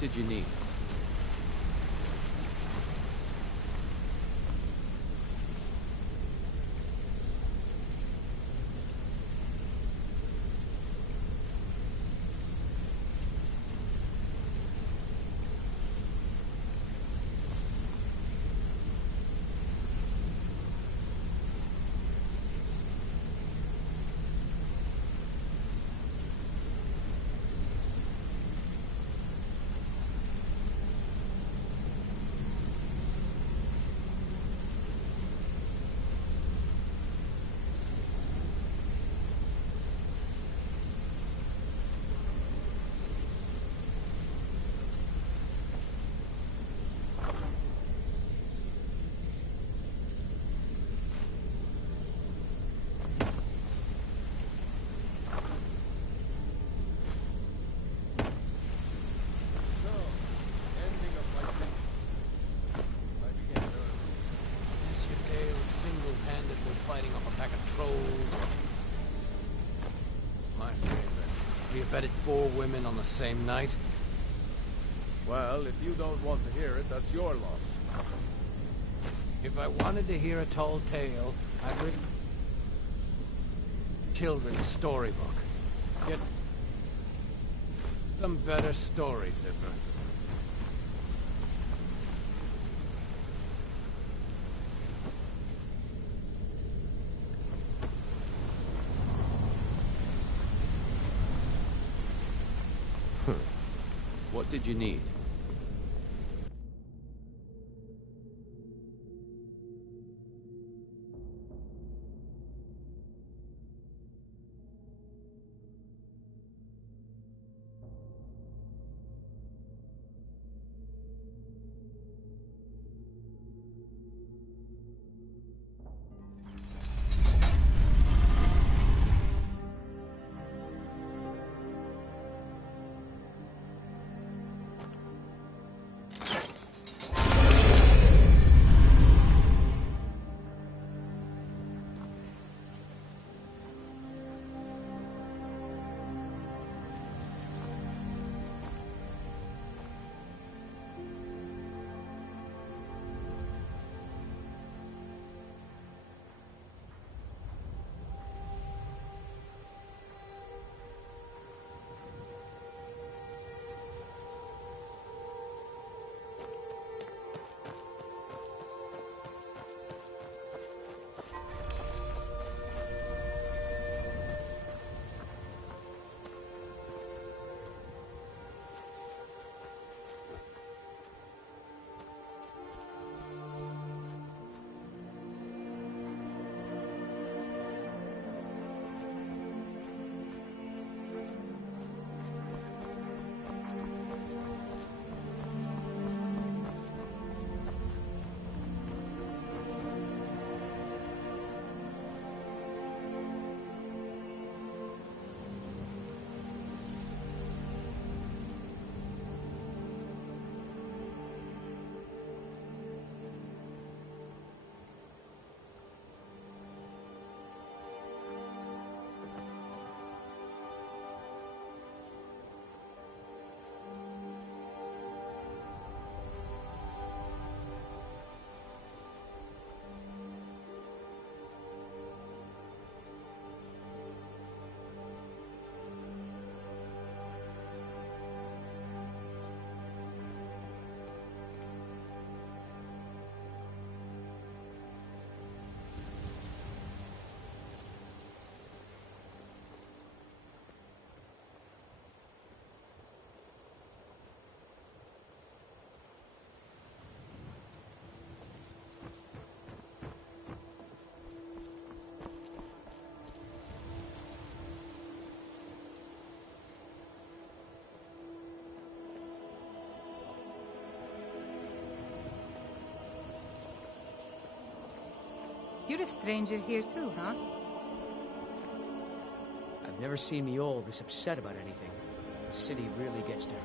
did you need? Fighting off a pack of trolls. My favorite. We abetted 4 women on the same night. Well, if you don't want to hear it, that's your loss. If I wanted to hear a tall tale, I'd read children's storybook. Get some better stories, Dipper. What did you need? You're a stranger here too, huh? I've never seen me all this upset about anything. The city really gets to her.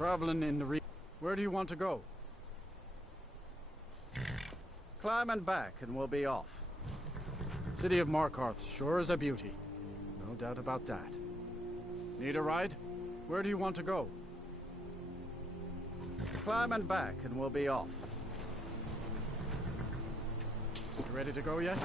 Traveling in the Where do you want to go? Climb and back, and we'll be off. City of Markarth sure is a beauty. No doubt about that. Need a ride? Where do you want to go? Climb and back, and we'll be off. You ready to go yet?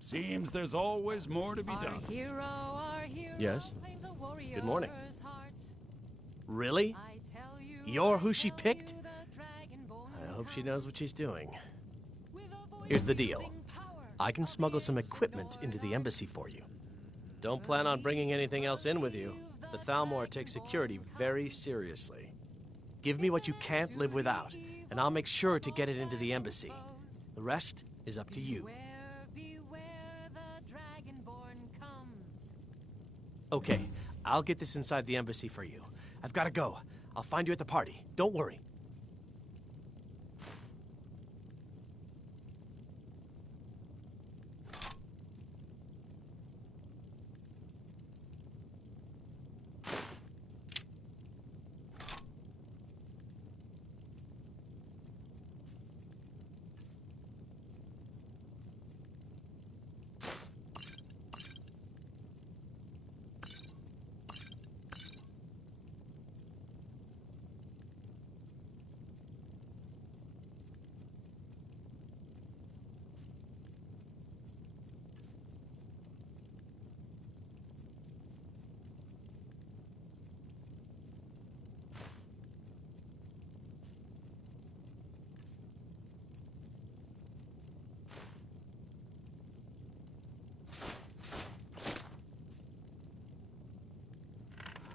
Seems there's always more to be done. Our hero Yes? claims a Good morning. warrior's heart. Really? I tell you, You're who I she tell picked? you, the dragonborn I hope she knows what she's doing. with a voice Here's the deal. using power I can of smuggle the some ancient equipment into the Nord. embassy for you. Don't plan on bringing anything else in with you. The Thalmor takes security very seriously. Give me what you can't live without, and I'll make sure to get it into the embassy. The rest is up to you. Beware, the dragonborn comes. Okay, I'll get this inside the embassy for you. I've got to go. I'll find you at the party. Don't worry.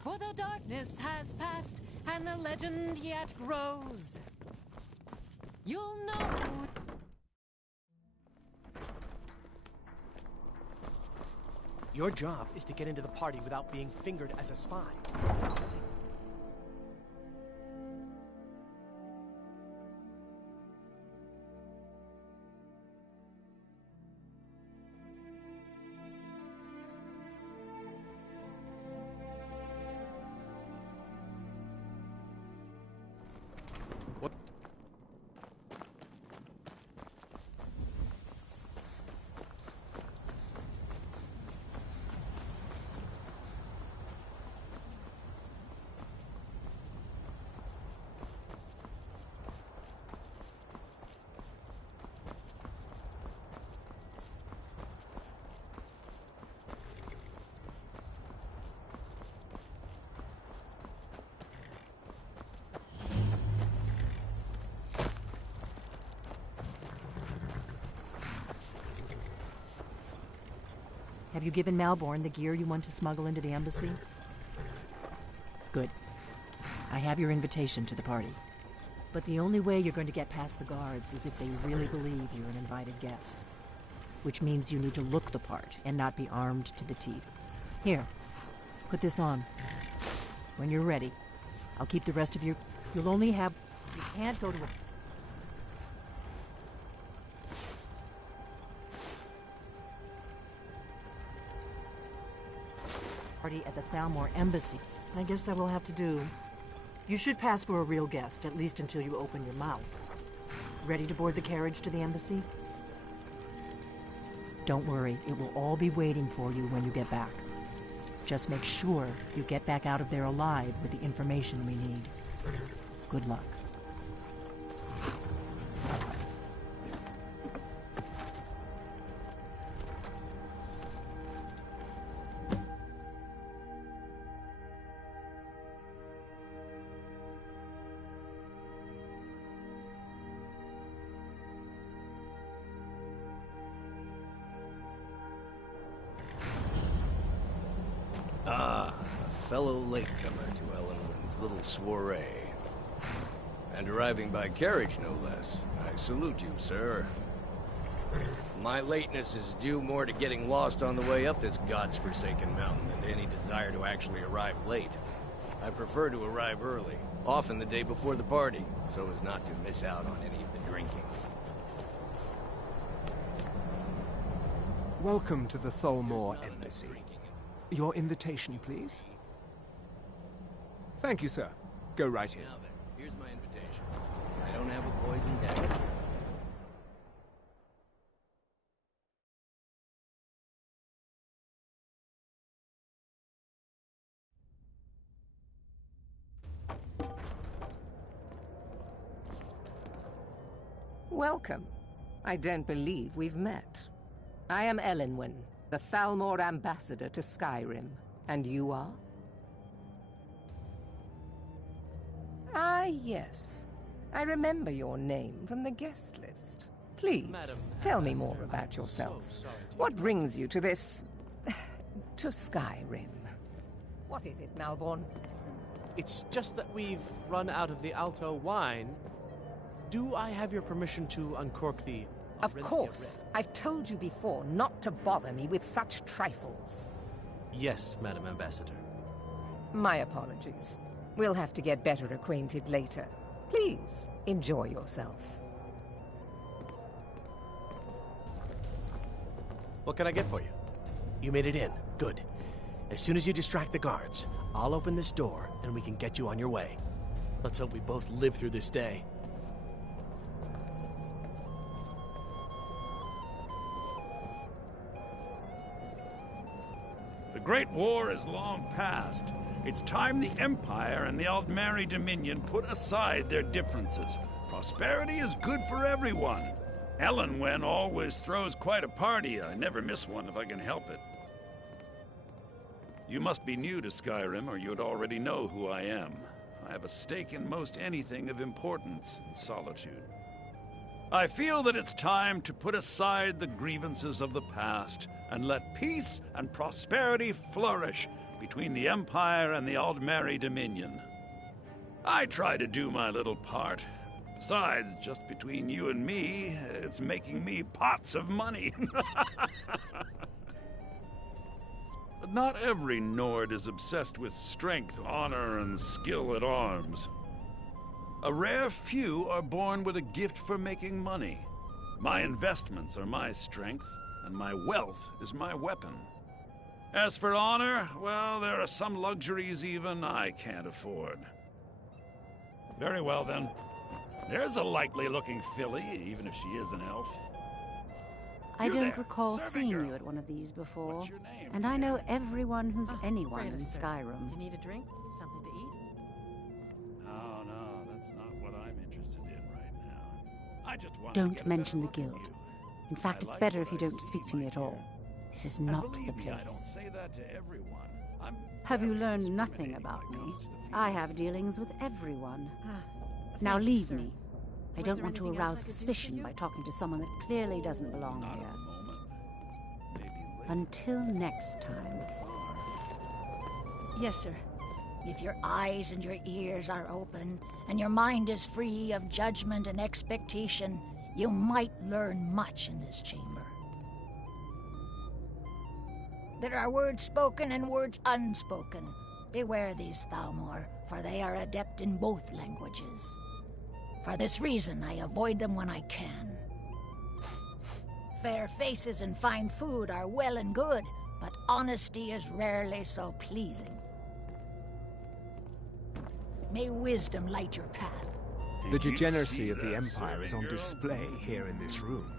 For the darkness has passed, and the legend yet grows. You'll know. Your job is to get into the party without being fingered as a spy. What? Have you given Malborn the gear you want to smuggle into the embassy? Good. I have your invitation to the party. But the only way you're going to get past the guards is if they really believe you're an invited guest. Which means you need to look the part and not be armed to the teeth. Here, put this on. When you're ready, I'll keep the rest of your... You'll only have... You can't go to a... party at the Thalmor Embassy. I guess that will have to do. You should pass for a real guest, at least until you open your mouth. Ready to board the carriage to the embassy? Don't worry, it will all be waiting for you when you get back. Just make sure you get back out of there alive with the information we need. Good luck. Fellow latecomer to Ellenwood's little soiree. And arriving by carriage, no less. I salute you, sir. My lateness is due more to getting lost on the way up this god's-forsaken mountain than to any desire to actually arrive late. I prefer to arrive early, often the day before the party, so as not to miss out on any of the drinking. Welcome to the Thalmor Embassy. Your invitation, please. Thank you, sir. Go right in. Now then, here's my invitation. I don't have a poison dagger. Welcome. I don't believe we've met. I am Ellenwyn, the Thalmor ambassador to Skyrim. And you are? Ah, yes. I remember your name from the guest list. Please, tell me more about yourself. What brings you to this... to Skyrim? What is it, Malborn? It's just that we've run out of the Alto wine. Do I have your permission to uncork the... Of course. I've told you before not to bother me with such trifles. Yes, Madam Ambassador. My apologies. We'll have to get better acquainted later. Please, enjoy yourself. What can I get for you? You made it in. Good. As soon as you distract the guards, I'll open this door and we can get you on your way. Let's hope we both live through this day. The Great War is long past. It's time the Empire and the Aldmeri Dominion put aside their differences. Prosperity is good for everyone. Ellenwen always throws quite a party. I never miss one if I can help it. You must be new to Skyrim, or you'd already know who I am. I have a stake in most anything of importance in Solitude. I feel that it's time to put aside the grievances of the past and let peace and prosperity flourish between the Empire and the Aldmeri Dominion. I try to do my little part. Besides, just between you and me, it's making me pots of money. But not every Nord is obsessed with strength, honor, and skill at arms. A rare few are born with a gift for making money. My investments are my strength, and my wealth is my weapon. As for honor, well, there are some luxuries even I can't afford. Very well, then. There's a likely-looking filly, even if she is an elf. I don't recall seeing you at one of these before, and I know everyone who's anyone in Skyrim. Do you need a drink? Something to eat? No, that's not what I'm interested in right now. I just want Don't mention the guild. In fact, it's better if you don't speak to me at all. This is not the place. I don't say that to everyone. Have you learned nothing about me? I have dealings with everyone. Now leave me. I don't want to arouse suspicion by talking to someone that clearly doesn't belong here. Until next time. Yes, sir. If your eyes and your ears are open, and your mind is free of judgment and expectation, you might learn much in this chamber. There are words spoken and words unspoken. Beware these Thalmor, for they are adept in both languages. For this reason, I avoid them when I can. Fair faces and fine food are well and good, but honesty is rarely so pleasing. May wisdom light your path. The degeneracy of the Empire is on display here in this room.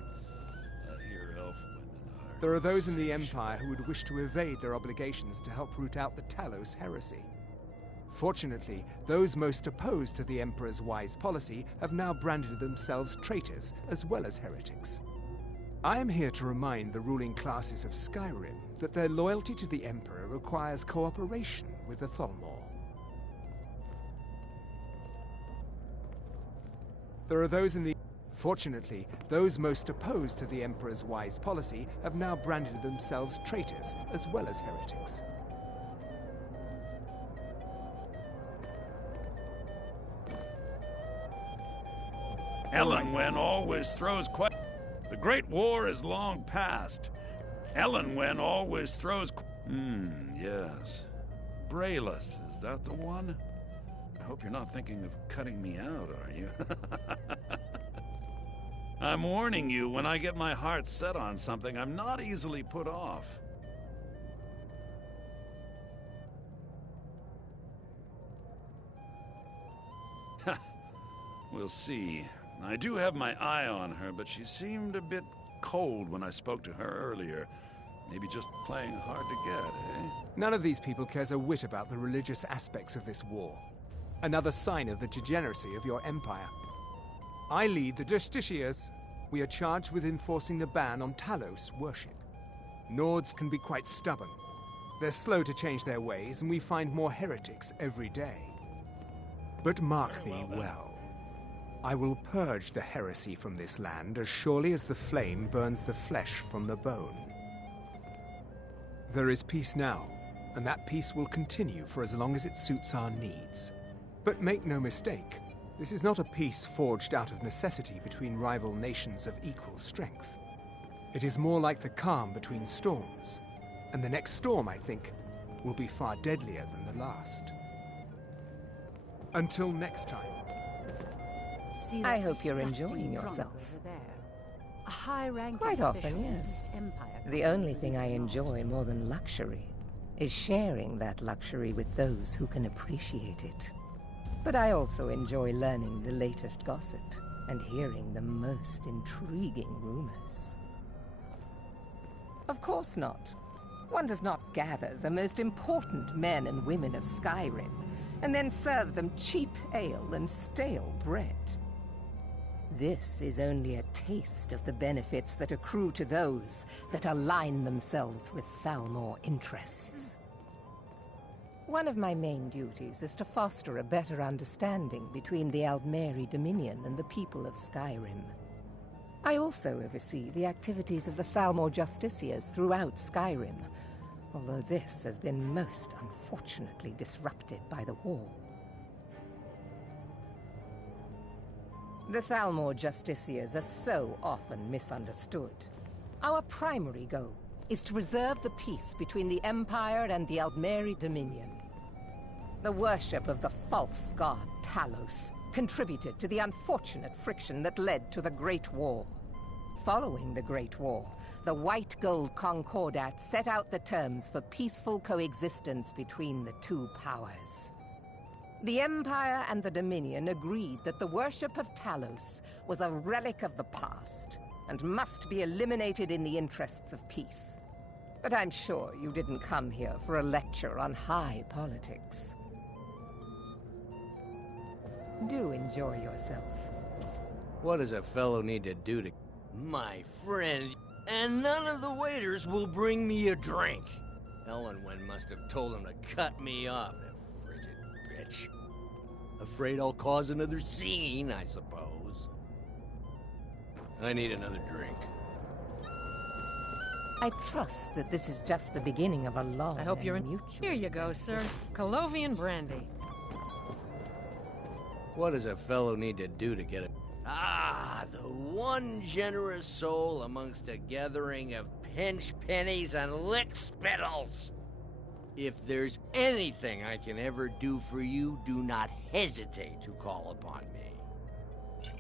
There are those in the Empire who would wish to evade their obligations to help root out the Talos heresy. Fortunately, those most opposed to the Emperor's wise policy have now branded themselves traitors as well as heretics. I am here to remind the ruling classes of Skyrim that their loyalty to the Emperor requires cooperation with the Thalmor. There are those in the... Fortunately, those most opposed to the Emperor's wise policy have now branded themselves traitors as well as heretics. Elenwen always throws The Great War is long past. Elenwen always throws yes. Brayless, is that the one? I hope you're not thinking of cutting me out, are you? I'm warning you, when I get my heart set on something, I'm not easily put off. We'll see. I do have my eye on her, but she seemed a bit cold when I spoke to her earlier. Maybe just playing hard to get, eh? None of these people cares a whit about the religious aspects of this war. Another sign of the degeneracy of your empire. I lead the Justiciars. We are charged with enforcing the ban on Talos worship. Nords can be quite stubborn. They're slow to change their ways, and we find more heretics every day. But mark me well. I will purge the heresy from this land as surely as the flame burns the flesh from the bone. There is peace now, and that peace will continue for as long as it suits our needs. But make no mistake, this is not a peace forged out of necessity between rival nations of equal strength. It is more like the calm between storms, and the next storm, I think, will be far deadlier than the last. Until next time. I hope you're enjoying yourself. A high-ranking Quite often, yes. The only thing I enjoy more than luxury is sharing that luxury with those who can appreciate it. But I also enjoy learning the latest gossip and hearing the most intriguing rumors. Of course not. One does not gather the most important men and women of Skyrim and then serve them cheap ale and stale bread. This is only a taste of the benefits that accrue to those that align themselves with Thalmor interests. One of my main duties is to foster a better understanding between the Aldmeri Dominion and the people of Skyrim. I also oversee the activities of the Thalmor Justiciars throughout Skyrim, although this has been most unfortunately disrupted by the war. The Thalmor Justiciars are so often misunderstood. Our primary goal is to preserve the peace between the Empire and the Aldmeri Dominion. The worship of the false god Talos contributed to the unfortunate friction that led to the Great War. Following the Great War, the White Gold Concordat set out the terms for peaceful coexistence between the two powers. The Empire and the Dominion agreed that the worship of Talos was a relic of the past and must be eliminated in the interests of peace. But I'm sure you didn't come here for a lecture on high politics. Do enjoy yourself. What does a fellow need to do to... My friend, and none of the waiters will bring me a drink. Elenwen must have told him to cut me off, that frigid bitch. Afraid I'll cause another scene, I suppose. I need another drink. I trust that this is just the beginning of a long I hope you're and in. mutual... Here you go, sir. Colovian brandy. What does a fellow need to do to get it? Ah, the one generous soul amongst a gathering of pinch pennies and lick spittles. If there's anything I can ever do for you, do not hesitate to call upon me.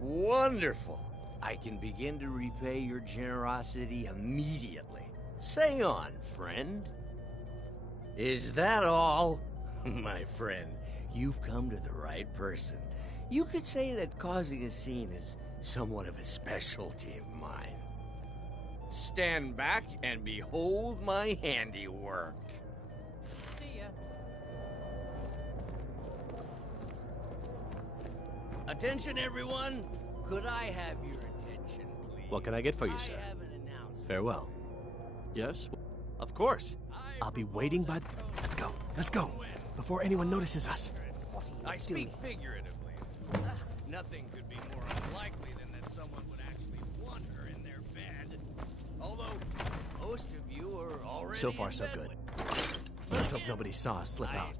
Wonderful. I can begin to repay your generosity immediately. Say on, friend. Is that all? My friend, you've come to the right person. You could say that causing a scene is somewhat of a specialty of mine. Stand back and behold my handiwork. See ya. Attention, everyone. Could I have your attention, please? What can I get for you, sir? Farewell. Yes? Of course. I'll be waiting by... Let's go. Let's go. Before anyone notices us. I speak figuratively. Nothing could be more unlikely than that someone would actually want her in their bed. Although, most of you are already So far, in so bed good. with- Let's hope nobody saw us slip out.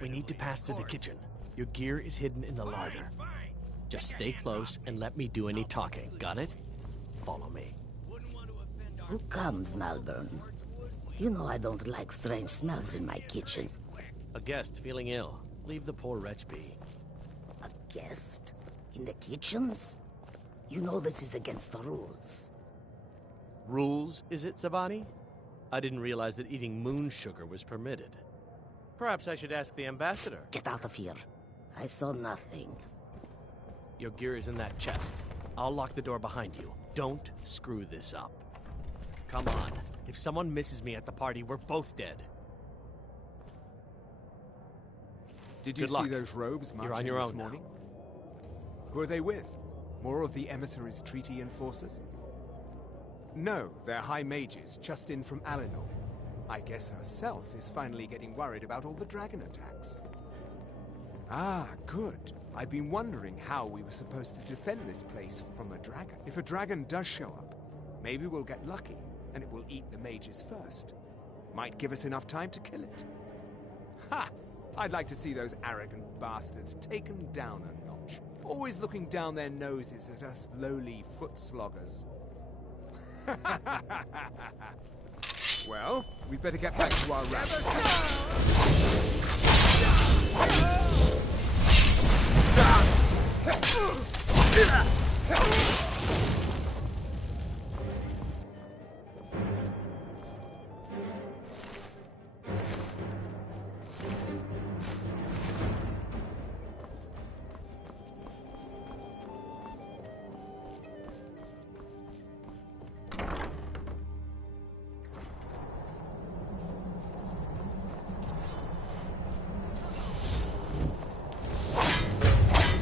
We need to pass through the kitchen. Your gear is hidden in the larder. Just stay close and let me do any talking. Got it? Follow me. Who comes, Malvern? You know I don't like strange smells in my kitchen. A guest feeling ill. Leave the poor wretch be. A guest? In the kitchens? You know this is against the rules. Rules, is it, Savani? I didn't realize that eating moon sugar was permitted. Perhaps I should ask the ambassador. Get out of here. I saw nothing. Your gear is in that chest. I'll lock the door behind you. Don't screw this up. Come on. If someone misses me at the party, we're both dead. Did you Good luck. see those robes You're on marching your this own morning? Who are they with? More of the emissaries' treaty enforcers? No, they're high mages, just in from Alinor. I guess herself is finally getting worried about all the dragon attacks. Ah, good. I'd been wondering how we were supposed to defend this place from a dragon. If a dragon does show up, maybe we'll get lucky, and it will eat the mages first. Might give us enough time to kill it. Ha! I'd like to see those arrogant bastards taken down a notch. Always looking down their noses at us lowly foot sloggers. Well, we'd better get back to our raft.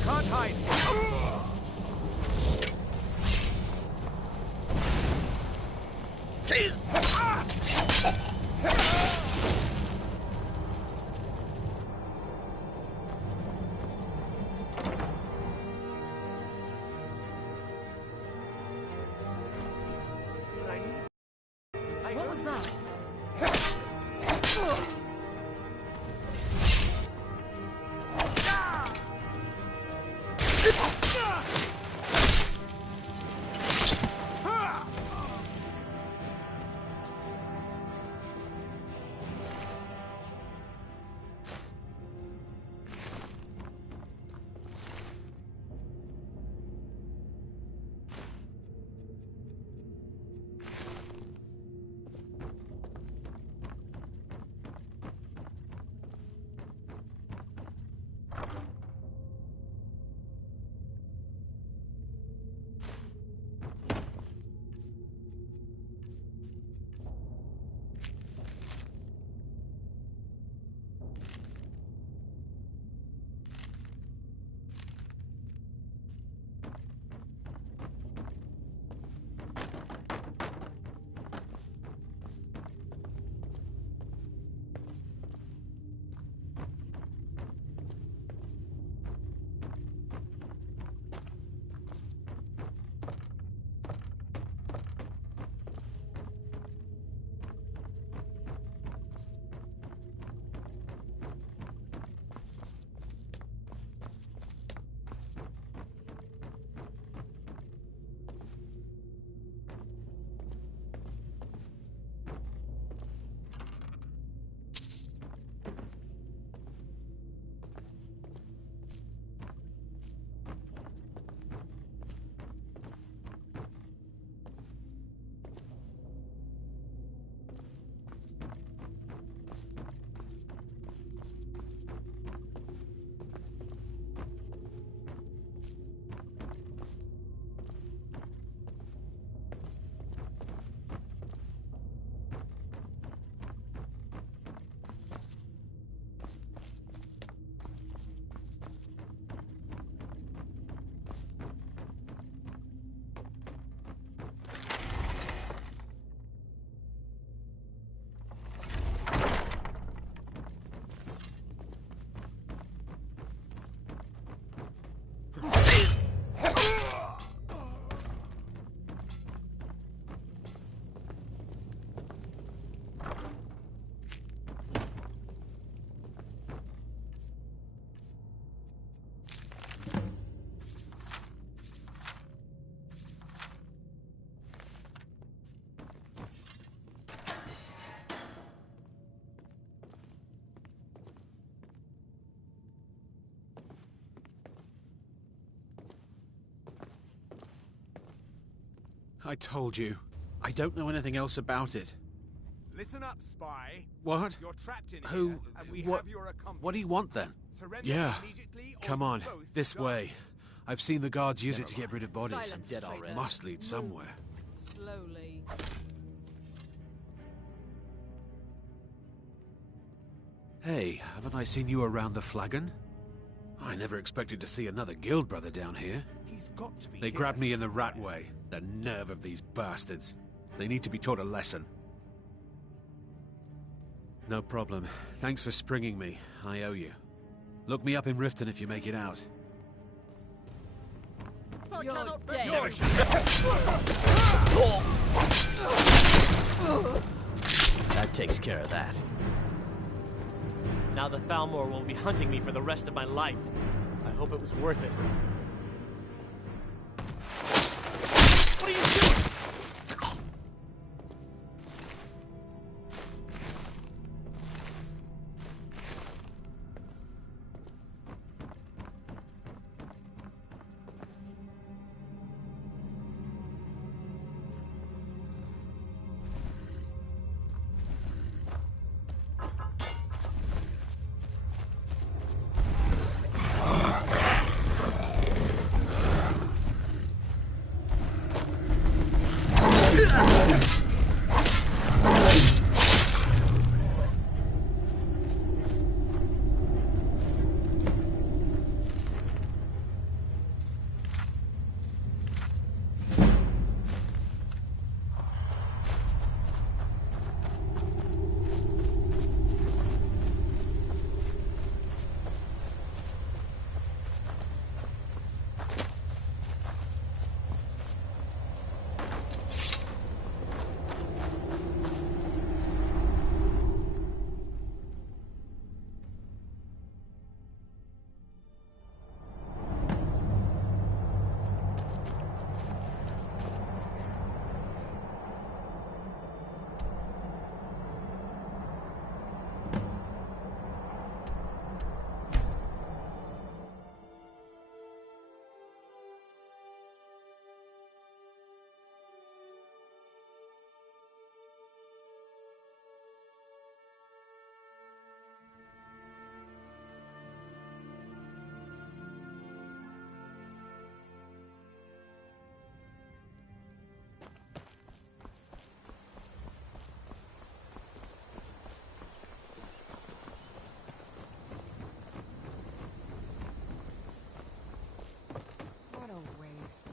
Can't hide. What was that? I told you. I don't know anything else about it. Listen up, spy. What? You're trapped in Who? here, and we What? have your accomplice. What do you want then? Surrender Yeah. immediately, or Come you on, both this die. way. I've seen the guards use it to get rid of bodies. Silence, Dead traitor. already. Must lead somewhere. Slowly. Hey, haven't I seen you around the flagon? I never expected to see another guild brother down here. He's got to be They here grabbed me in the somewhere. rat way. The nerve of these bastards. They need to be taught a lesson. No problem. Thanks for springing me. I owe you. Look me up in Riften if you make it out. You're dead. That takes care of that. Now the Thalmor will be hunting me for the rest of my life. I hope it was worth it. What are you doing? What a waste.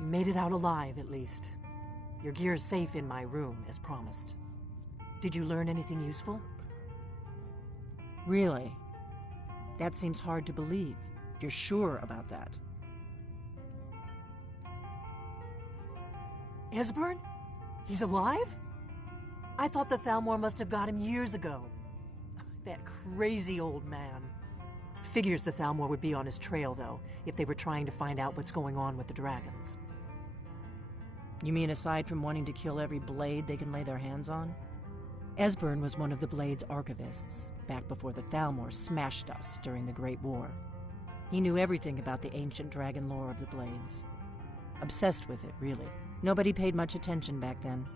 You made it out alive, at least. Your gear's safe in my room, as promised. Did you learn anything useful? Really? That seems hard to believe. You're sure about that? Esbern? He's alive? I thought the Thalmor must have got him years ago. That crazy old man. Figures the Thalmor would be on his trail, though, if they were trying to find out what's going on with the dragons. You mean aside from wanting to kill every blade they can lay their hands on? Esbern was one of the Blade's archivists, back before the Thalmor smashed us during the Great War. He knew everything about the ancient dragon lore of the Blades. Obsessed with it, really. Nobody paid much attention back then.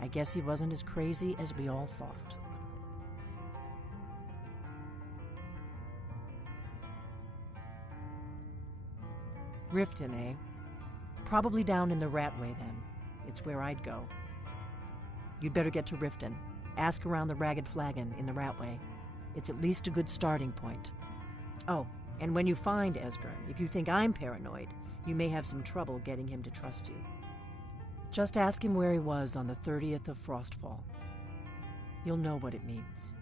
I guess he wasn't as crazy as we all thought. Riften, eh? Probably down in the Ratway, then. It's where I'd go. You'd better get to Riften. Ask around the Ragged Flagon in the Ratway. It's at least a good starting point. Oh, and when you find Esbern, if you think I'm paranoid, you may have some trouble getting him to trust you. Just ask him where he was on the 30th of Frostfall. You'll know what it means.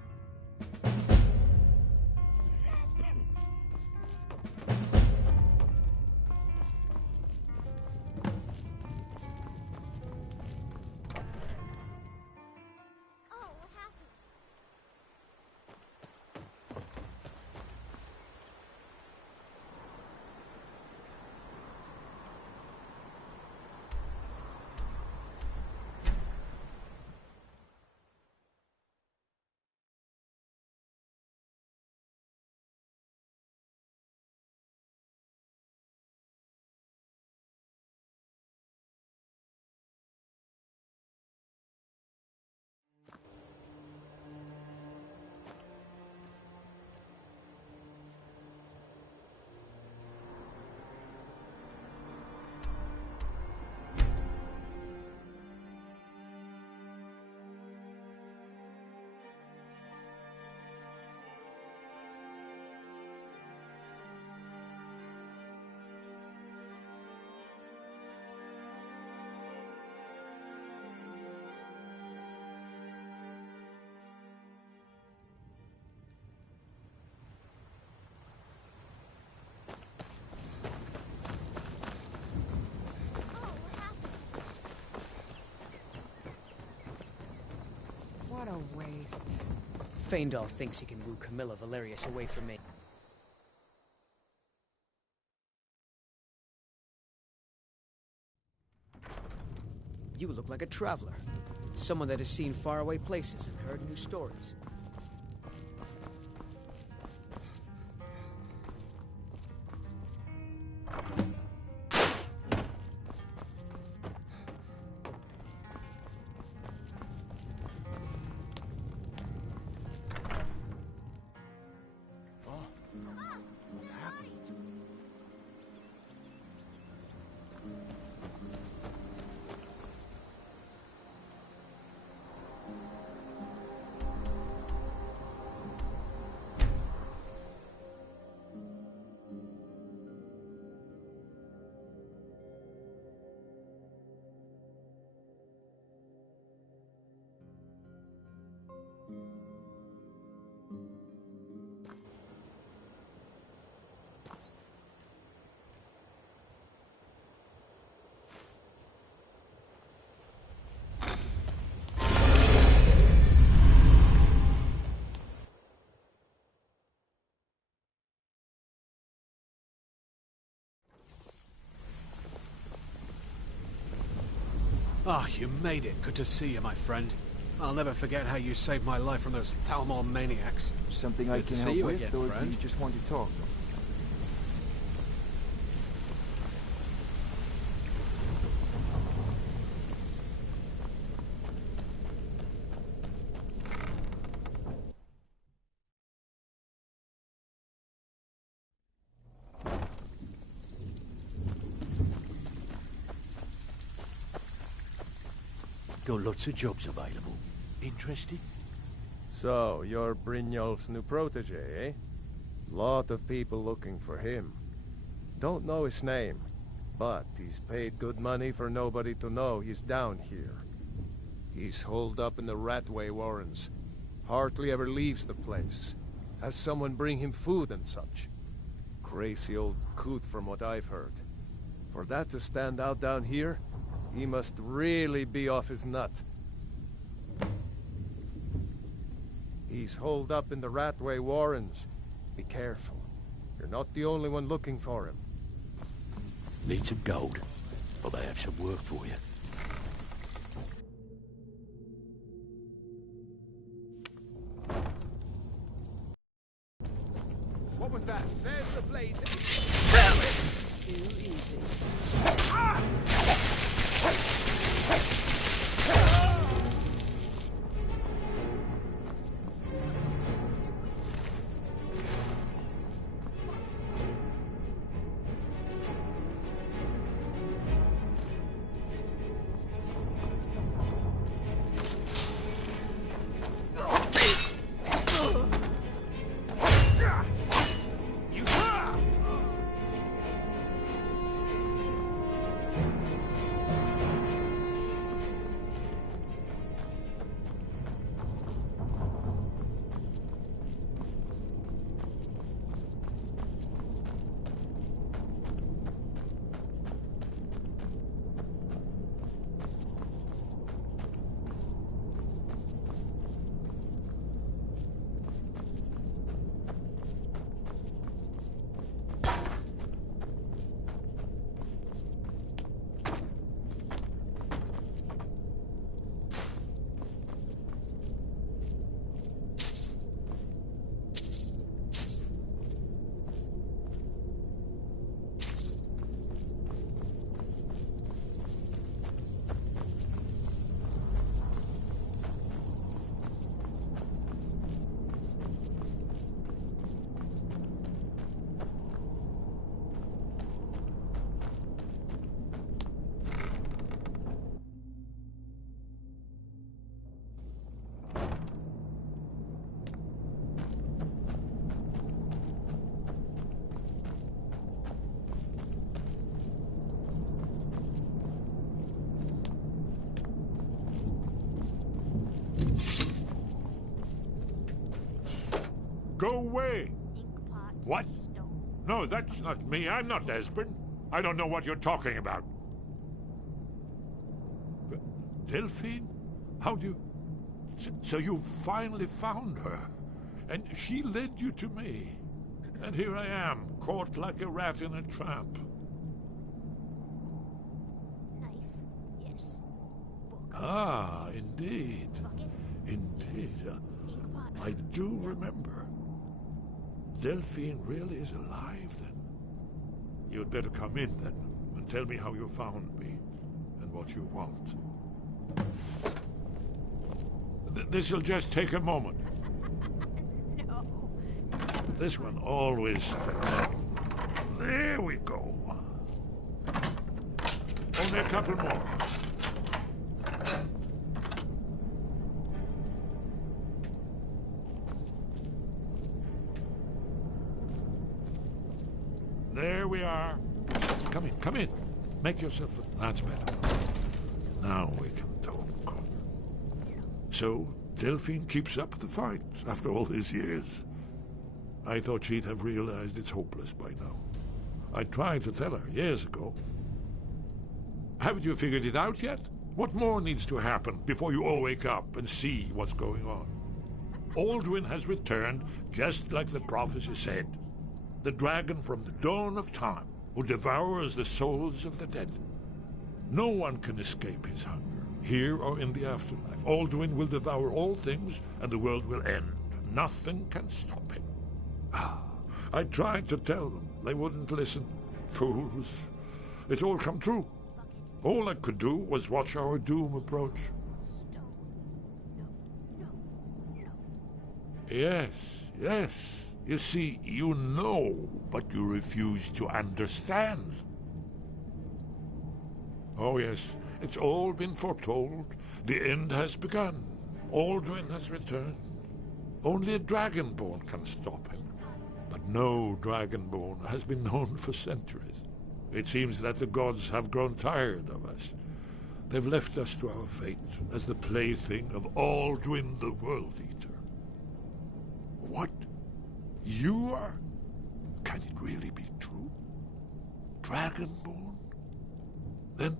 What a waste. Faendal thinks he can woo Camilla Valerius away from me. You look like a traveler. Someone that has seen faraway places and heard new stories. Ah, you made it. Good to see you, my friend. I'll never forget how you saved my life from those Thalmor maniacs. Something I Good to can see help you with, again, or do friend. you just want to talk? Got lots of jobs available. Interested? So, you're Brynjolf's new protege, eh? Lot of people looking for him. Don't know his name, but he's paid good money for nobody to know he's down here. He's holed up in the Ratway Warrens. Hardly ever leaves the place. Has someone bring him food and such. Crazy old coot from what I've heard. For that to stand out down here, he must really be off his nut. He's holed up in the Ratway Warrens. Be careful. You're not the only one looking for him. Need some gold, but I have some work for you. What was that? There's the blade. Too easy. Go away! What? No, that's not me. I'm not Esbern. I don't know what you're talking about. Delphine? How do you... So you finally found her, and she led you to me. And here I am, caught like a rat in a trap. Ah, indeed. Indeed. I do remember. Delphine really is alive, then. You'd better come in, then, and tell me how you found me, and what you want. This'll just take a moment. No. This one always sticks. There we go. Only a couple more. There we are. Come in, come in. Make yourself... That's better. Now we can talk. So, Delphine keeps up the fight after all these years. I thought she'd have realized it's hopeless by now. I tried to tell her years ago. Haven't you figured it out yet? What more needs to happen before you all wake up and see what's going on? Alduin has returned just like the prophecy said. The dragon from the dawn of time, who devours the souls of the dead. No one can escape his hunger, here or in the afterlife. Alduin will devour all things, and the world will end. Nothing can stop him. I tried to tell them. They wouldn't listen. Fools. It's all come true. All I could do was watch our doom approach. Yes, yes. You see, you know, but you refuse to understand. Oh, yes, it's all been foretold. The end has begun. Alduin has returned. Only a dragonborn can stop him. But no dragonborn has been known for centuries. It seems that the gods have grown tired of us. They've left us to our fate as the plaything of Alduin the World Eater. What? You are? Can it really be true? Dragonborn? Then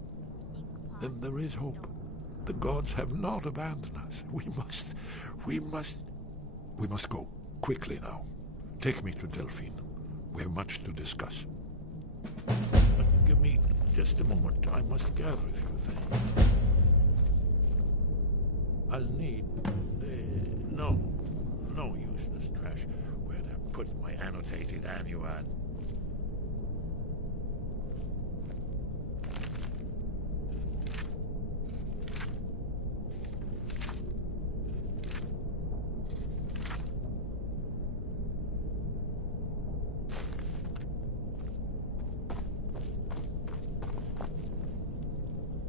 there is hope. The gods have not abandoned us. We must go. Quickly now. Take me to Delphine. We have much to discuss. Give me just a moment. I must gather a few things. I'll need... no useless trash. Where'd I put my annotated annuad?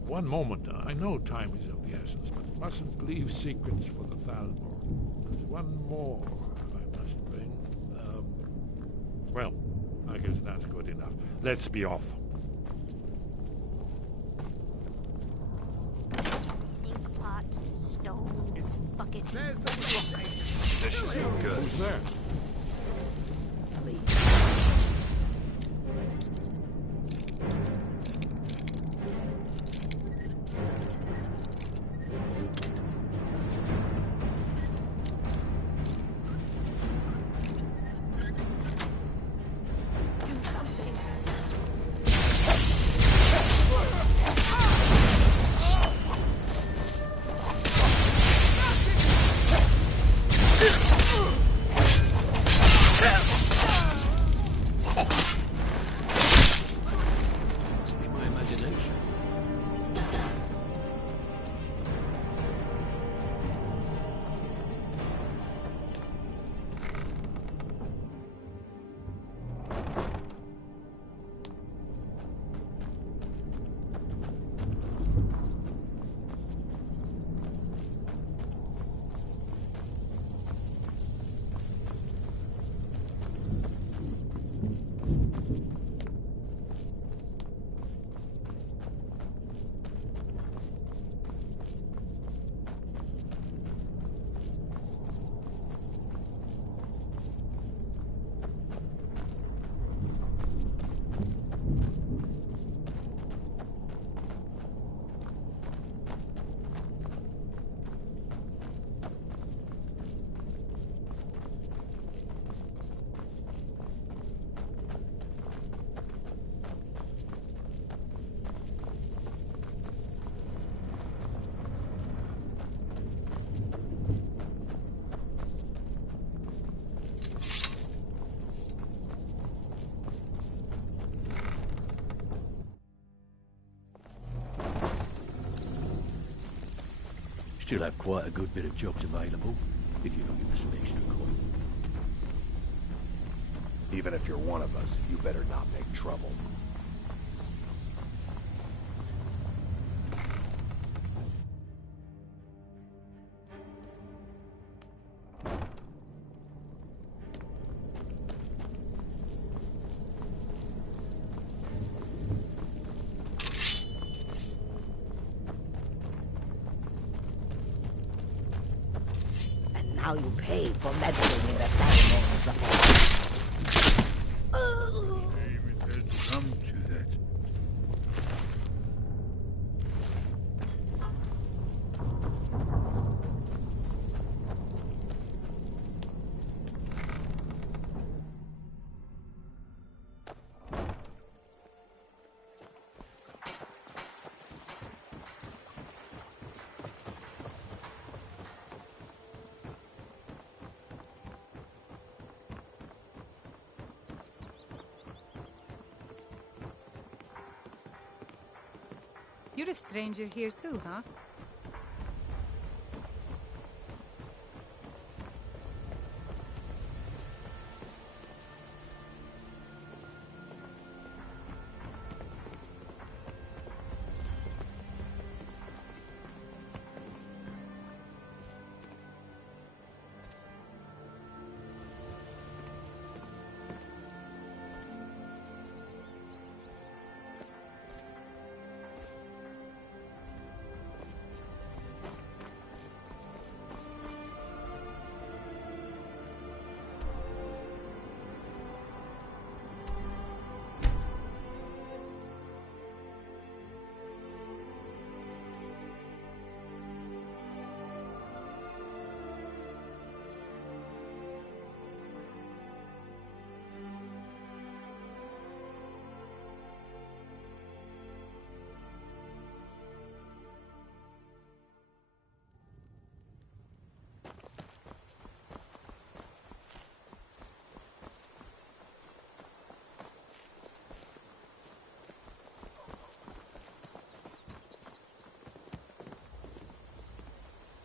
One moment. I know time is of the essence, but mustn't leave secrets for the Thalmor. There's one more I must bring. Well, I guess that's good enough. Let's be off. Inkpot, stone, bucket. This is no good. Who's there? still have quite a good bit of jobs available, if you're looking for some extra coin. Even if you're one of us, you better not make trouble. And now you pay for meddling in the Thalmor's affairs. Shame it had come to that. You're a stranger here too, huh?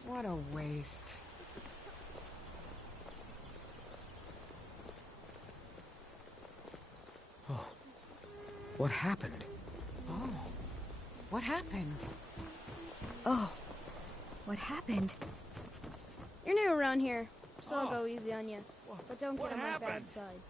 What a waste. Oh. What happened? Oh. What happened? Oh. What happened? You're new around here, so I'll go easy on you. But don't get on my bad side.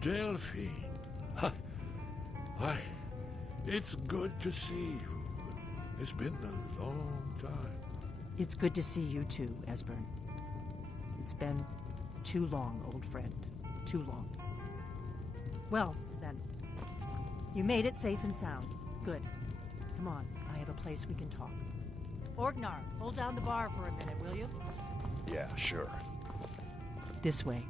Delphine. Why, it's good to see you. It's been a long time. It's good to see you too, Esbern. It's been too long, old friend. Too long. Well, then. You made it safe and sound. Good. Come on, I have a place we can talk. Orgnar, hold down the bar for a minute, will you? Yeah, sure. This way.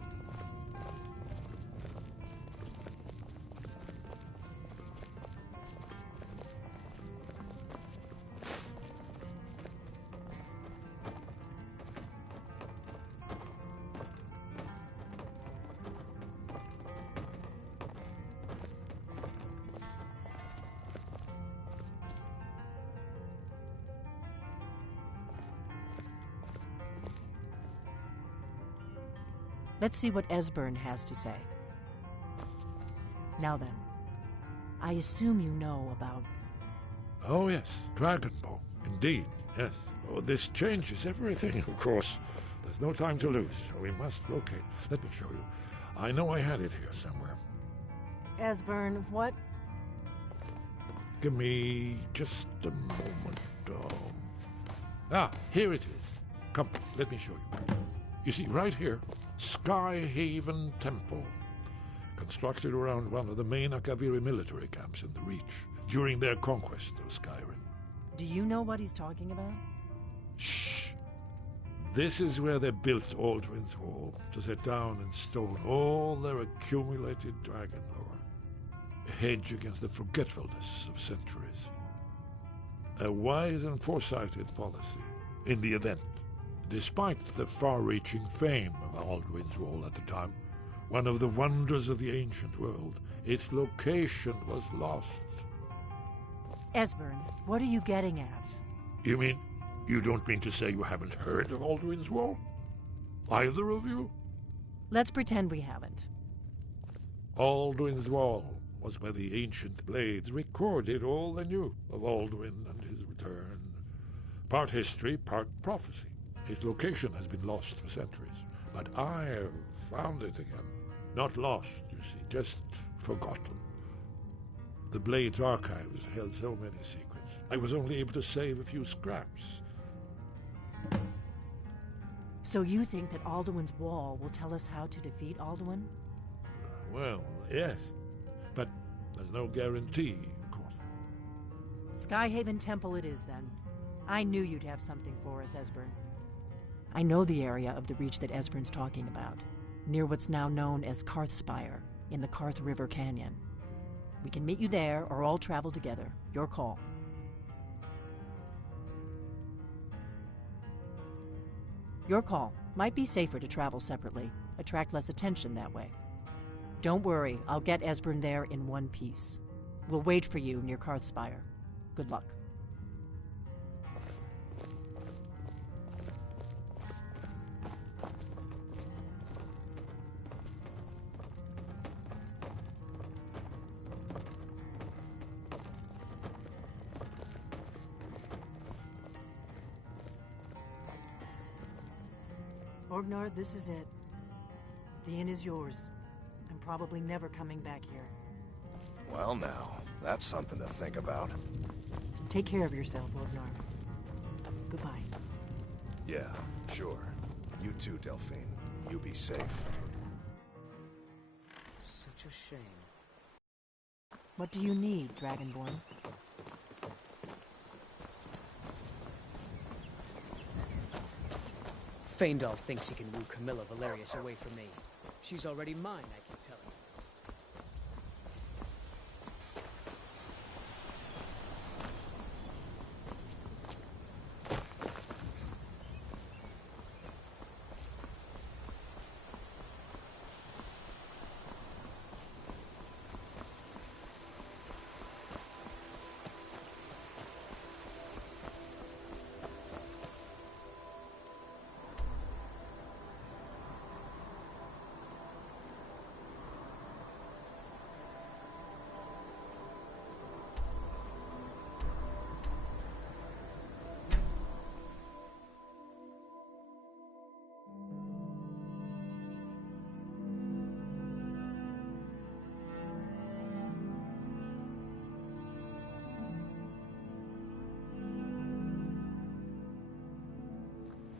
Let's see what Esbern has to say. Now then, I assume you know about... Oh, yes, Dragonbow. Indeed, yes. Oh, this changes everything, of course. There's no time to lose, so we must locate. Let me show you. I know I had it here somewhere. Esbern, what? Give me just a moment. Here it is. Come, let me show you. You see, right here, Skyhaven Temple. Constructed around one of the main Akaviri military camps in the Reach during their conquest of Skyrim. Do you know what he's talking about? Shh! This is where they built Aldrin's Wall, to set down in stone all their accumulated dragon lore. A hedge against the forgetfulness of centuries. A wise and foresighted policy, in the event Despite the far-reaching fame of Alduin's Wall at the time, one of the wonders of the ancient world, its location was lost. Esbern, what are you getting at? You mean, you don't mean to say you haven't heard of Alduin's Wall? Either of you? Let's pretend we haven't. Alduin's Wall was where the ancient blades recorded all they knew of Alduin and his return. Part history, part prophecy. Its location has been lost for centuries, but I have found it again. Not lost, you see, just forgotten. The Blades archives held so many secrets. I was only able to save a few scraps. So you think that Alduin's Wall will tell us how to defeat Alduin? Well, yes, but there's no guarantee, of course. Skyhaven Temple it is, then. I knew you'd have something for us, Esbern. I know the area of the reach that Esbern's talking about, near what's now known as Karthspire, in the Karth River Canyon. We can meet you there, or all travel together. Your call. Your call. Might be safer to travel separately. Attract less attention that way. Don't worry, I'll get Esbern there in one piece. We'll wait for you near Karthspire. Good luck. Orgnar, this is it. The inn is yours. I'm probably never coming back here. Well now, that's something to think about. Take care of yourself, Orgnar. Goodbye. Yeah, sure. You too, Delphine. You be safe. Such a shame. What do you need, Dragonborn? Faendal thinks he can woo Camilla Valerius away from me. She's already mine, I keep telling him.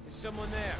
Is someone there?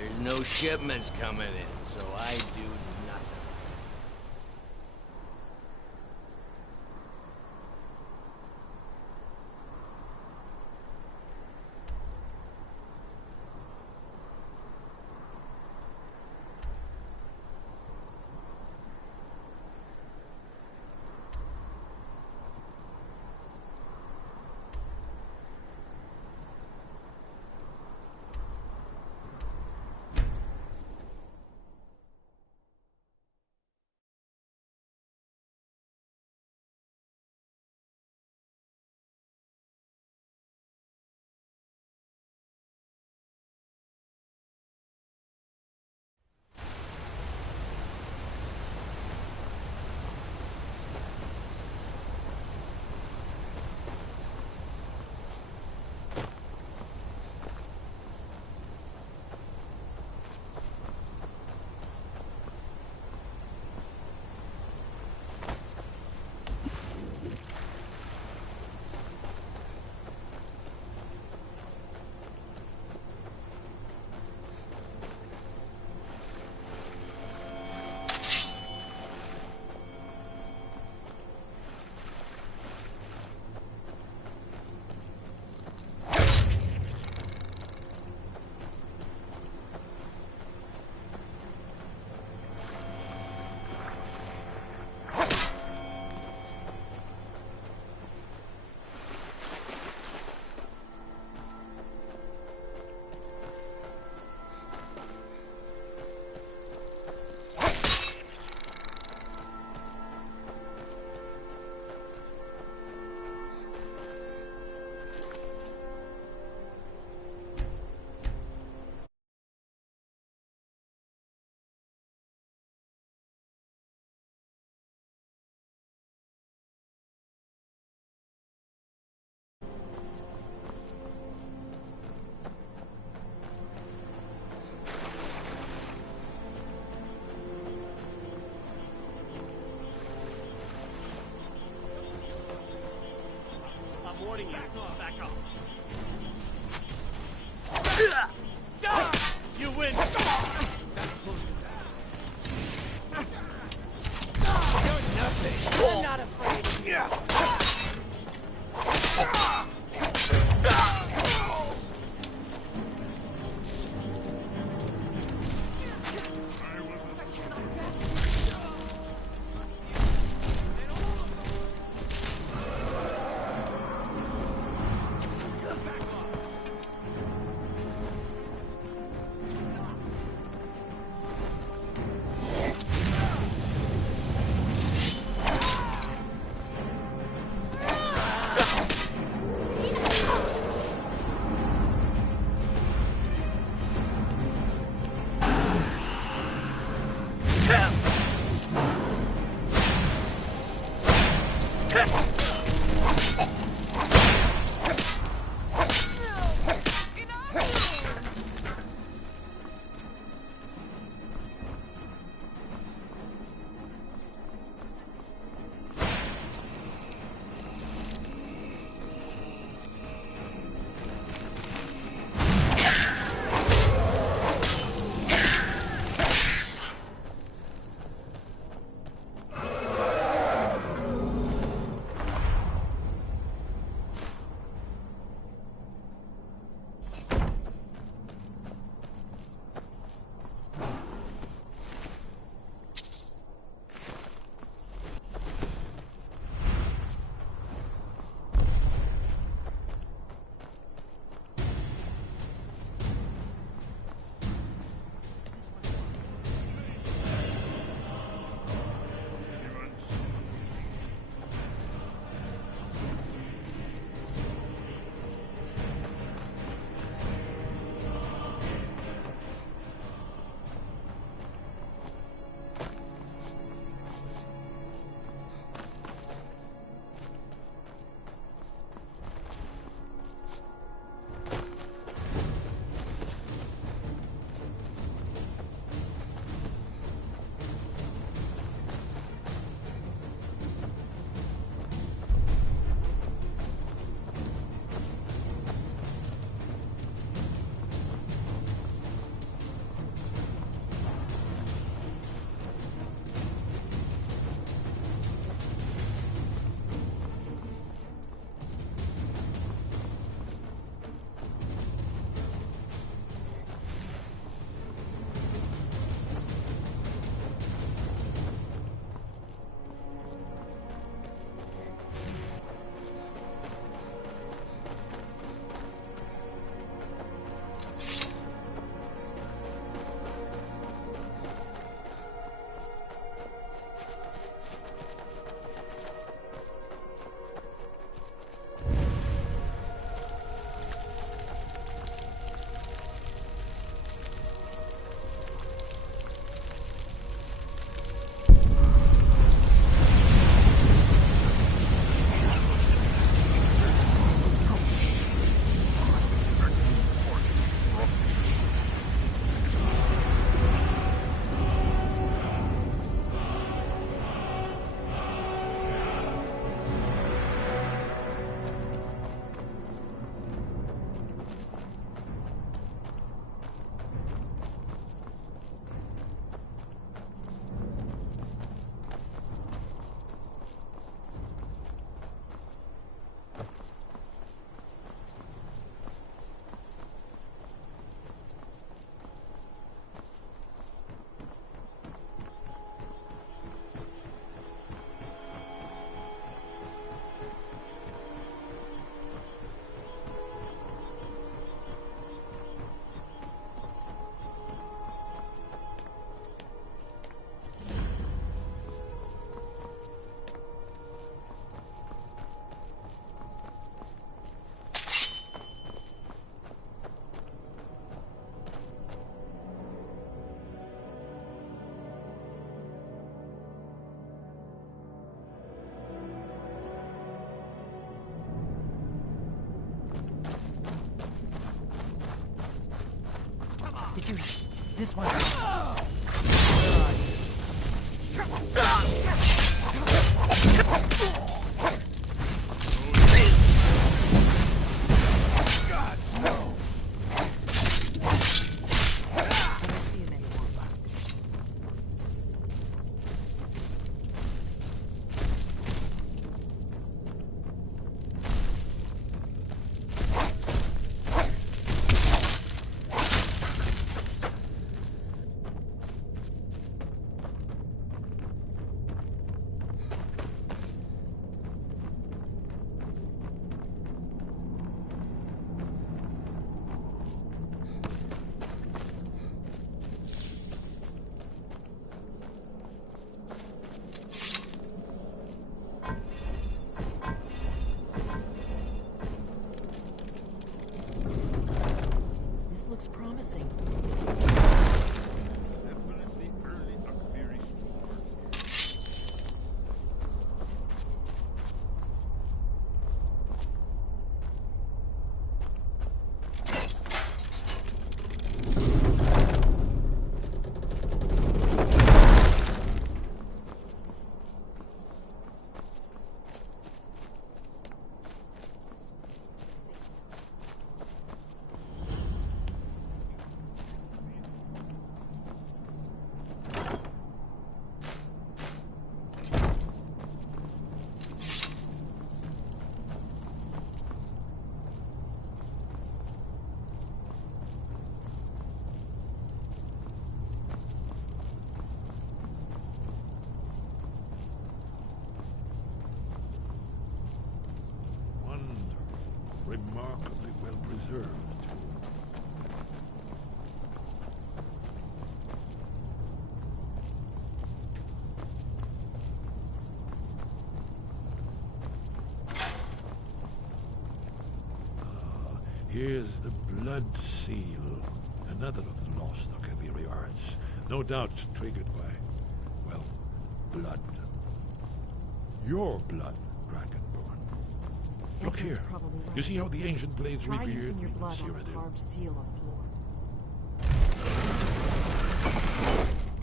There's no shipments coming in, so I do nothing. warning you. Back off. You win. You're nothing. I'm not afraid of you. This one. God, no! This looks promising. Definitely early Akviri spore. Remarkably well preserved. Here's the blood seal, another of the lost Akaviri arts, no doubt triggered by, well, blood. Your blood, Dragonborn. Look Esmond's here. probably right. You see how the ancient blades Try revered? using your blood on the Cyrodiil. carved seal on the floor.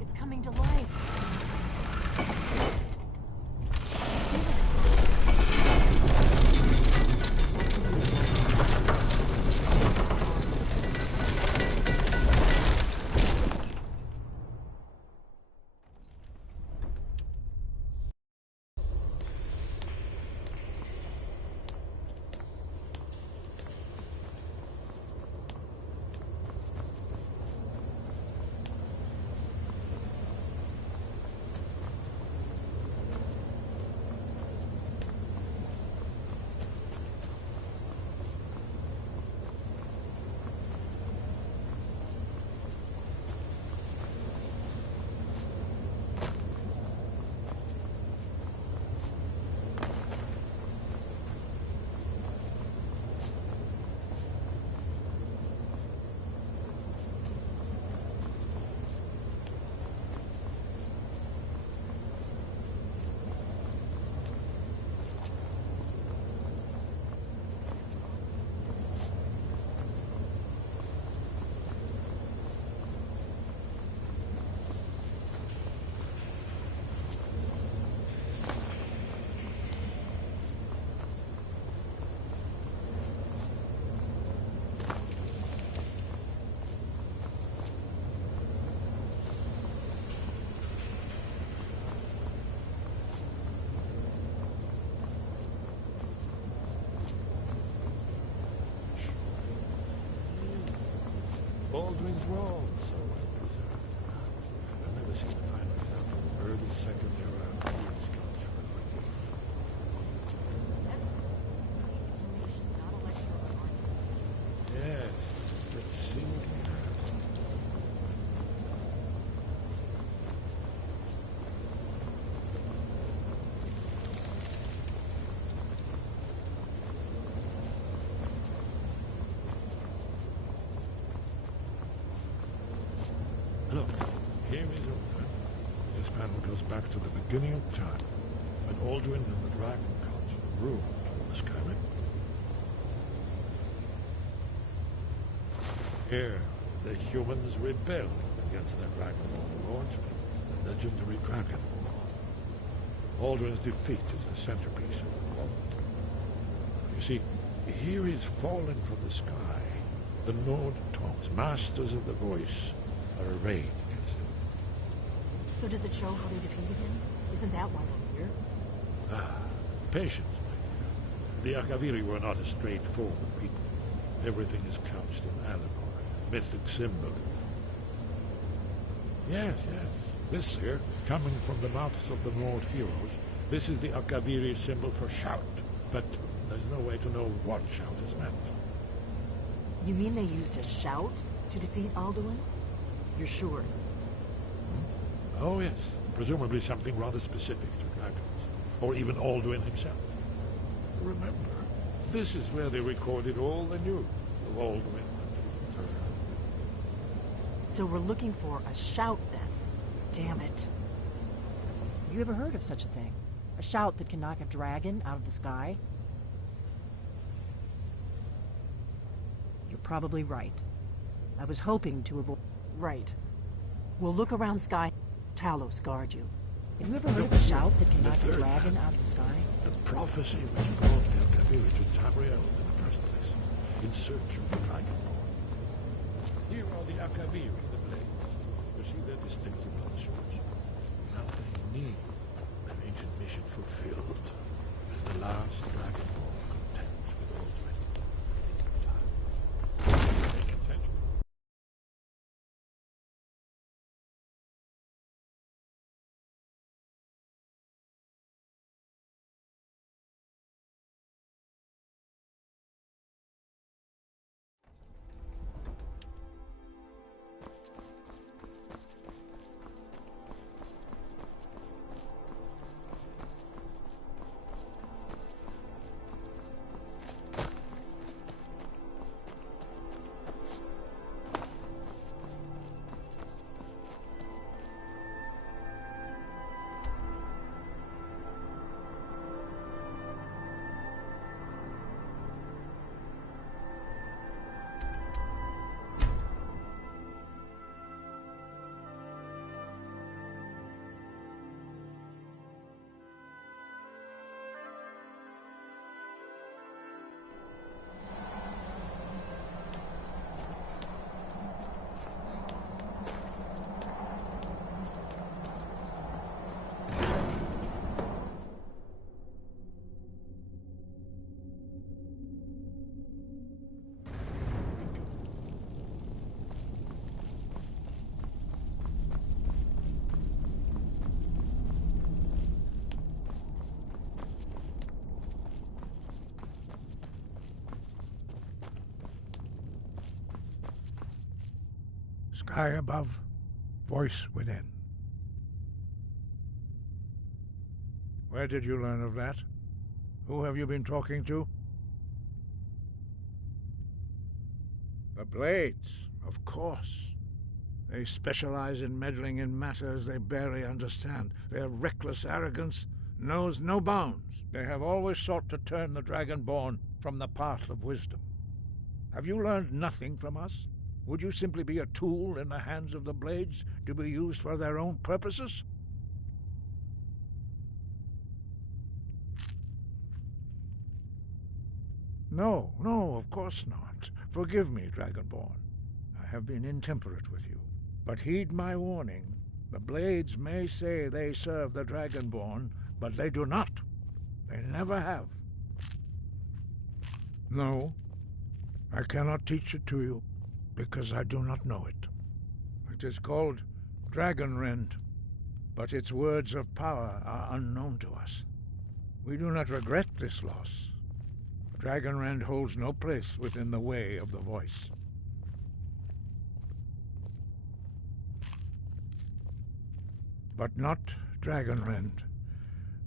It's coming to life. Baldwin's Wall, so well preserved. I've never seen a finer example of early Second Era Akaviri sculpture in my life. Yes, let's see what we have. Look, here is Ulfin. This panel goes back to the beginning of time, when Alduin and the Dragon Council ruled over Skyrim. Here, the humans rebelled against their Dragonborn lords, the legendary Dragonborn. Alduin's defeat is the centerpiece of the plot. You see, here he's fallen from the sky. The Nord Tongs, masters of the voice, are arrayed against him. So does it show how they defeated him? Isn't that why we're here? Patience, my dear. The Akaviri were not a straightforward people. Everything is couched in allegory, mythic symbolism. Yes. This here, coming from the mouths of the Nord heroes, this is the Akaviri symbol for shout. But there's no way to know what shout is meant. You mean they used a shout to defeat Alduin? You're sure? Oh, yes. Presumably something rather specific to dragons. Or even Alduin himself. Remember, this is where they recorded all the news of Alduin and his return. So we're looking for a shout, then. Damn it. Have you ever heard of such a thing? A shout that can knock a dragon out of the sky? You're probably right. I was hoping to avoid... Right. We'll look around sky. Talos guard you. Have you ever heard of a shout that can knock a dragon out of the sky? The prophecy which brought the Akaviri to Tamriel in the first place, in search of the Dragonborn. Here are the Akaviri, the blades. You see their distinctive bloodshot. Now they need their ancient mission fulfilled as the last Dragonborn contends with Alduin. Paying attention. Sky above, voice within. Where did you learn of that? Who have you been talking to? The Blades, of course. They specialize in meddling in matters they barely understand. Their reckless arrogance knows no bounds. They have always sought to turn the Dragonborn from the path of wisdom. Have you learned nothing from us? Would you simply be a tool in the hands of the Blades to be used for their own purposes? No, of course not. Forgive me, Dragonborn. I have been intemperate with you. But heed my warning. The Blades may say they serve the Dragonborn, but they do not. They never have. No, I cannot teach it to you, because I do not know it. It is called Dragonrend, but its words of power are unknown to us. We do not regret this loss. Dragonrend holds no place within the way of the voice. But not Dragonrend.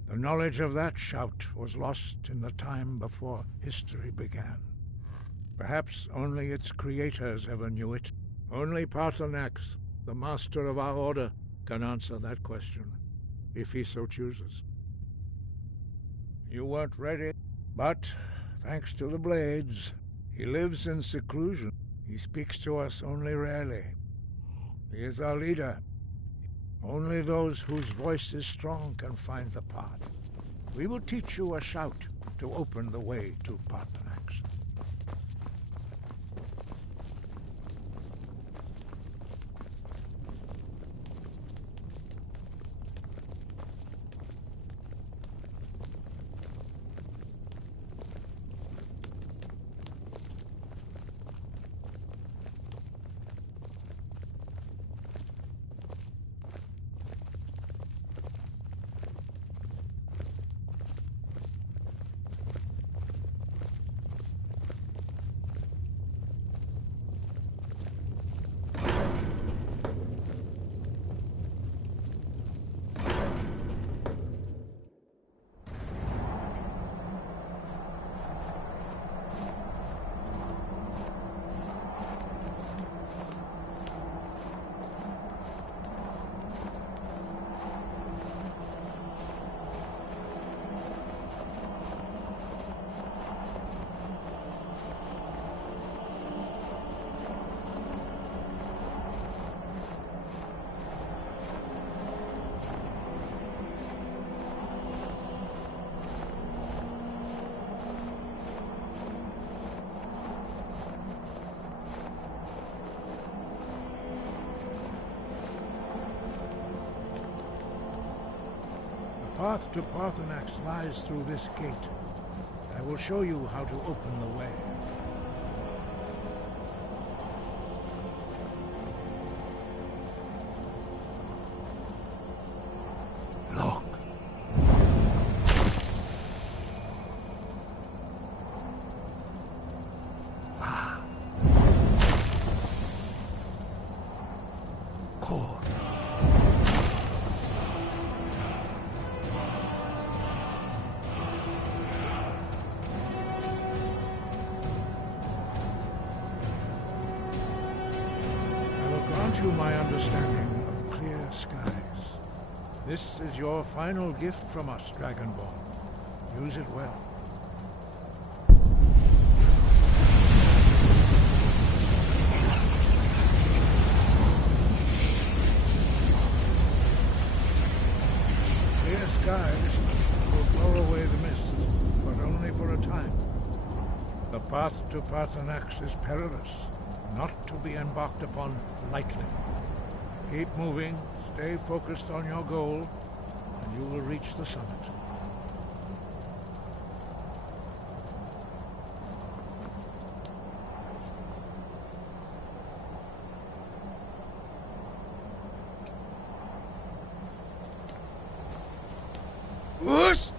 The knowledge of that shout was lost in the time before history began. Perhaps only its creators ever knew it. Only Paarthurnax, the master of our order, can answer that question, if he so chooses. You weren't ready, but thanks to the Blades, he lives in seclusion. He speaks to us only rarely. He is our leader. Only those whose voice is strong can find the path. We will teach you a shout to open the way to Paarthurnax. The path to Paarthurnax lies through this gate. I will show you how to open the way. Look. You my understanding of clear skies. This is your final gift from us, Dragonborn. Use it well. Clear skies will blow away the mist, but only for a time. The path to Paarthurnax is perilous, not to be embarked upon lightly. Keep moving, stay focused on your goal, and you will reach the summit. Whoosh!